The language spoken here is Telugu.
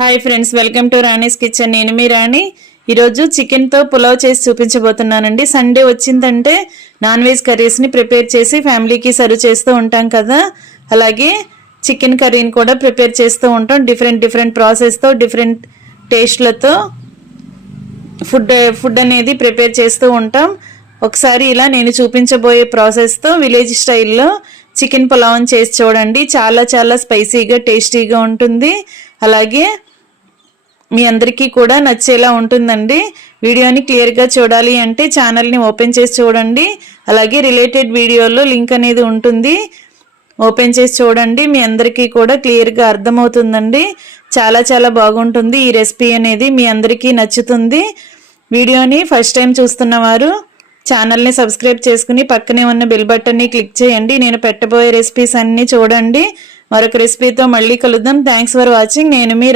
Hi friends, welcome to Rani's kitchen. నేను మీ రాణి. ఈరోజు చికెన్తో పులావ్ చేసి చూపించబోతున్నానండి. సండే వచ్చిందంటే నాన్ వెజ్ కర్రీస్ని ప్రిపేర్ చేసి ఫ్యామిలీకి సర్వ్ చేస్తూ ఉంటాం కదా, అలాగే చికెన్ కర్రీని కూడా ప్రిపేర్ చేస్తూ ఉంటాం. డిఫరెంట్ ప్రాసెస్తో, డిఫరెంట్ టేస్ట్లతో ఫుడ్ అనేది ప్రిపేర్ చేస్తూ ఉంటాం. ఒకసారి ఇలా నేను చూపించబోయే ప్రాసెస్తో విలేజ్ స్టైల్లో చికెన్ పులావ్ చేసి చూడండి. చాలా స్పైసీగా, టేస్టీగా ఉంటుంది. అలాగే మీ అందరికీ కూడా నచ్చేలా ఉంటుందండి. వీడియోని క్లియర్గా చూడాలి అంటే ఛానల్ని ఓపెన్ చేసి చూడండి. అలాగే రిలేటెడ్ వీడియోలో లింక్ అనేది ఉంటుంది, ఓపెన్ చేసి చూడండి. మీ అందరికీ కూడా క్లియర్గా అర్థమవుతుందండి. చాలా బాగుంటుంది. ఈ రెసిపీ అనేది మీ అందరికీ నచ్చుతుంది. వీడియోని ఫస్ట్ టైం చూస్తున్నవారు ఛానల్ని సబ్స్క్రైబ్ చేసుకుని పక్కనే ఉన్న బెల్ బటన్ని క్లిక్ చేయండి. నేను పెట్టబోయే రెసిపీస్ అన్నీ చూడండి. మరొక రెసిపీతో మళ్ళీ కలుద్దాం. Thanks for watching. నేను మీ